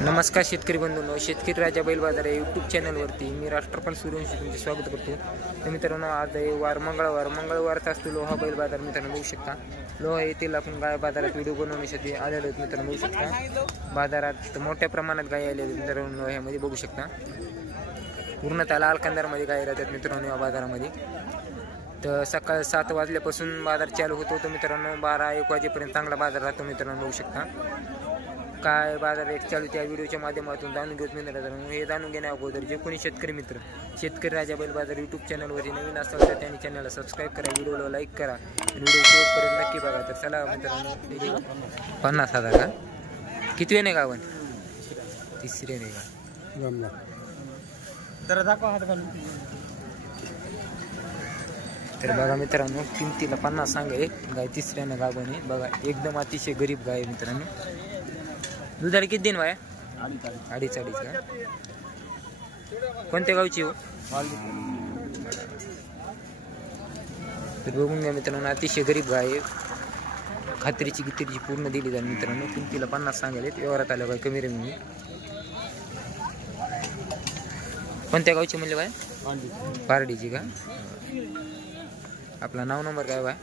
नमस्कार शेतकरी बंधूंनो, शेतकरी राजा बैल बाजार या यूट्यूब चॅनलवरती मी राष्ट्रपाल सूर्यवंशी तुमचे स्वागत करतो. तर मित्रांनो, आज आहे वार मंगळवारचा असतो लोहा बैल बाजार. मित्रांनो बघू शकता, लोहा येथील आपण गाय बाजारात व्हिडिओ बनवण्यासाठी आलेलो आहेत. मित्रांनो बघू शकता, बाजारात मोठ्या प्रमाणात गाय आलेल्या आहेत. मित्रांनो ह्यामध्ये बघू शकता पूर्णतः लाल कंदारमध्ये गाय राहतात. मित्रांनो या बाजारामध्ये तर सकाळ 7 वाजल्यापासून बाजार चालू होतो. तर मित्रांनो 12-1 वाजेपर्यंत चांगला बाजार राहतो. मित्रांनो बघू शकता काय बाजार रेट चालू त्या व्हिडिओच्या माध्यमातून जाणून घेत. मित्रांनो हे जाणून घेण्या अगोदर जे कोणी शेतकरी मित्र शेतकरी राजा बैल बाजार यूट्यूब चॅनलवरती नवीन असाल तर त्यांनी चॅनलला सबस्क्राईब करा, व्हिडिओला लाईक करा, व्हिडिओ शेवटपर्यंत नक्की बघा. तर चला मित्रांनो, 50,000 का किती वेळ नाही गावन तिसरे नाही का तर दाखवा हात घालून. तर बघा मित्रांनो, किमतीला 50 सांगे गाय तिसऱ्यानं गाभण आहे. बघा एकदम अतिशय गरीब गाय आहे. मित्रांनो दुधाला किती दिन वाया? 2.5 का? कोणत्या गावची हो? तर बघून घ्या मित्रांनो, अतिशय गरीब गाय आहे. खात्रीची गित्रीची पूर्ण दिली जाईल. मित्रांनो किमतीला 50 सांगेल. व्यवहारात आल्या बाय कमी रेमी. कोणत्या गावची म्हणले बाय? पारडीची का? आपला नाव नंबर काय बाय?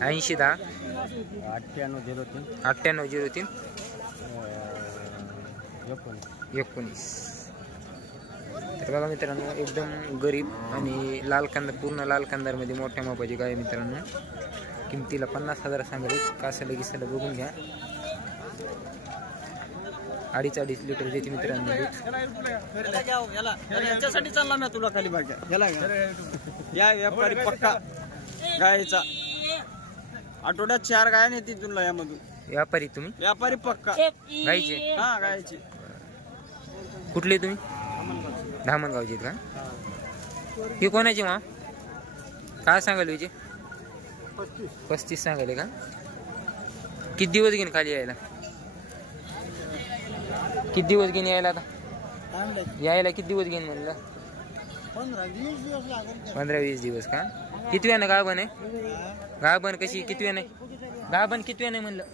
8010 9803 19. तर बघा मित्रांनो, एकदम गरीब आणि लाल कंदार, पूर्ण लाल कंदारमध्ये मोठ्या मापाची गाय. मित्रांनो किमतीला 50,000 सांगायला. कासाला गिसाला बघून घ्या. 2.5 लिटर देते मित्रांनो. याच्यासाठी चालला मी तुला खाली बाग या व्यापारी पक्का गायचा आठवड्यात 4 गाय नेते तुला यामधून. व्यापारी तुम्ही? व्यापारी पक्का गायचे? हा गायचे. कुठले तुम्ही? धामणगावचे का? ही कोणाची मा? काय सांगाल विजय? 35 सांगाले का? किती दिवस घेईन खाली यायला? किती दिवस घेईन यायला? आता यायला किती दिवस घेईन म्हणलं? 15-20 दिवस का? किती वेळा गाभण आहे? गाभण कशी किती वेळा नाही? गाभण किती वेळा नाही म्हणलं?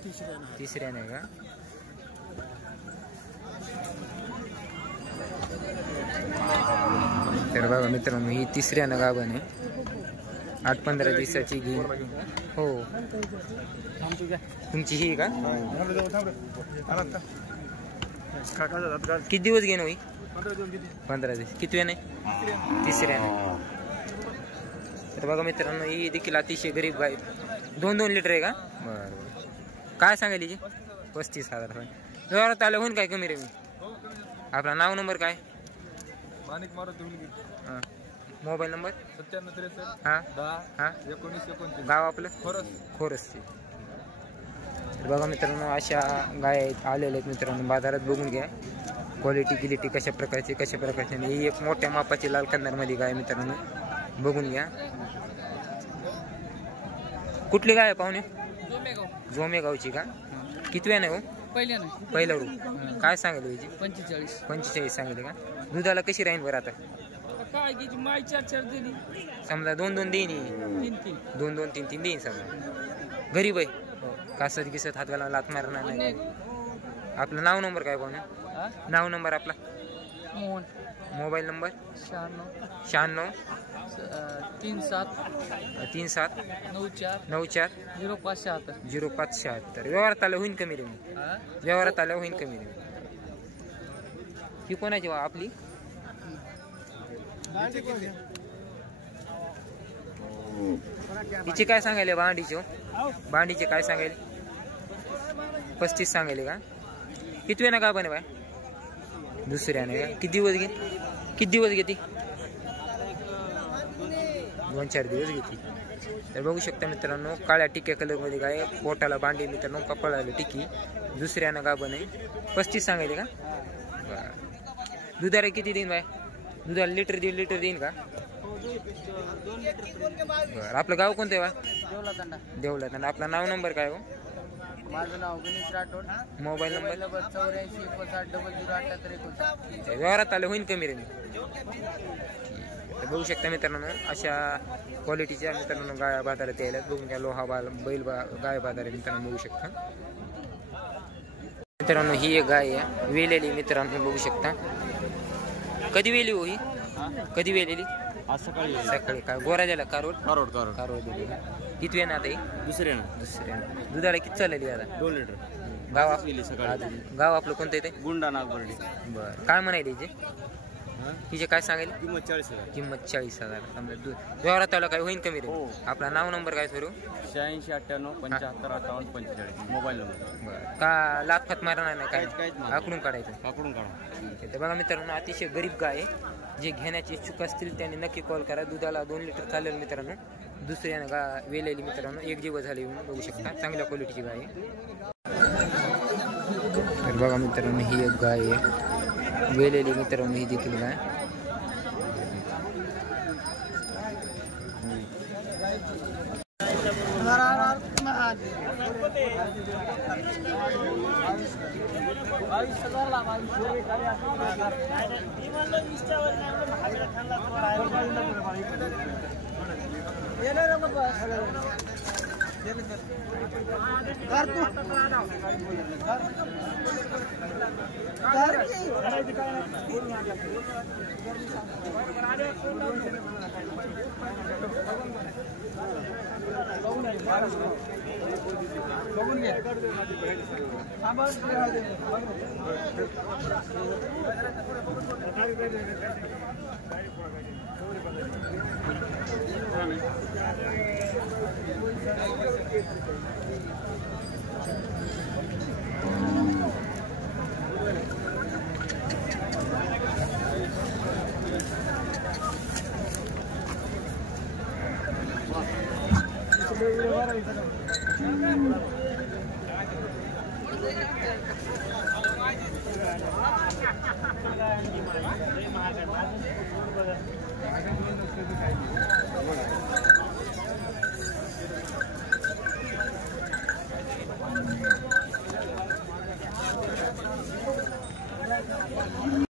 तिसऱ्या नाही का? तर बघा मित्रांनो, ही तिसऱ्यानं गाभण आहे. 8-15 दिवसाची घेईन. हो तुमची ही का? किती दिवस घेईन होई? 15 दिवस. किती वेळ नाही? तिसऱ्या नाही. तर बघा मित्रांनो, ही देखील अतिशय गरीब गाय. 2-2 लिटर आहे का? बरं. काय सांगायला हिची? 35,000. व्यवहारात आलं होईन काय कमी रे? मी आपला नाव नंबर काय? हां मोबाईल नंबर 9763 हां 19 गाव आपलं खोरसचे. तर बघा मित्रांनो, अशा गाय आलेल्या आहेत. मित्रांनो बाजारात बघून घ्या क्वालिटी गिलिटी कशा प्रकारची. ही एक मोठ्या मापाची लाल कंदारमध्ये गाय. मित्रांनो बघून घ्या. कुठली गाय आहे पाहुणे? जोमेगावची का? किती वेळ नाही हो? पहिल्या रू. काय सांगेल हिची? 45 सांगितले का? दुधाला कशी राहील बरं आता? समजा 2-2 देईन, 2-2 3-3 देईन समजा. गरीब आहे, कासत गिसत हात घाला लात मारणार नाही. आपलं नाव नंबर काय पाहुणे? नाव नंबर आपला? Mobile number? 96 37 94 0576. व्यवहारात आलं होईन कमी रे? व्यवहारात आलं होईन कमी रे? ही कोणाची वा आपली? हिची काय सांगायले? भांडीचे काय सांगायले? 35 सांगायले का? किती वेळ ना का बने बाय? दुसऱ्याने का? किती दिवस घेते? 2-4 दिवस घेते. तर बघू शकता मित्रांनो, काळ्या टिक्या कलरमध्ये गाय. पोटाला भांडी. मित्रांनो कपाळाला टिकी. दुसऱ्यानं गाभण आहे. 35 सांगायले का? दुधाला किती देईन बाय? दुधाला लिटर देईन का? बरं. आपलं गाव कोणतं आहे बा? देवला. आपलं नाव नंबर काय हो? माझं नाव गणेश राठोड. Mobile number? 84 59 00 78 व्यवहारात आलं होईन कमी रे? तर बघू शकता मित्रांनो अशा क्वालिटीच्या मित्रांनो गाय बाजारात यायला बघून घ्या. लोहा गाय बाजार आहे मित्रांनो बघू शकता. मित्रांनो ही एक गाय आहे वेलेली मित्रांनो बघू शकता. कधी वेली हो ही? कधी वेलेली? आज सकाळी सकाळी. काय गोरा द्याला कारोड कारोड दिली. किती वेळ ना आता ही? दुसऱ्या दुधाला किती चाललेली आता? 2 लिटर गाव आपलं कोणतं येते? गुंडा नागबर्डी. बरं काय म्हणायला हिचे काय सांगेल? किंमत 40,000. किंमत 40,000. समजा व्यवहारात त्याला काय होईल कमी रे? आपला नाव नंबर काय सर? 86 98 75 58 45 mobile number. बरं का लाखात मारणार नाही काय? काहीच आकडून काढायचं. आकडून काढा. तर बघा मित्रांनो अतिशय गरीब गाय आहे. जे घेण्याची इच्छुक असतील त्यांनी नक्की कॉल करा. दुधाला 2 लिटर चालेल मित्रांनो. दुसऱ्यानं वेलेली मित्रांनो 1 दिवस झाले येऊन बघू शकता. चांगल्या क्वालिटीची गाय आहे. तर बघा मित्रांनो ही एक गाय आहे वेलेली मित्रांनो ही देखील गाय.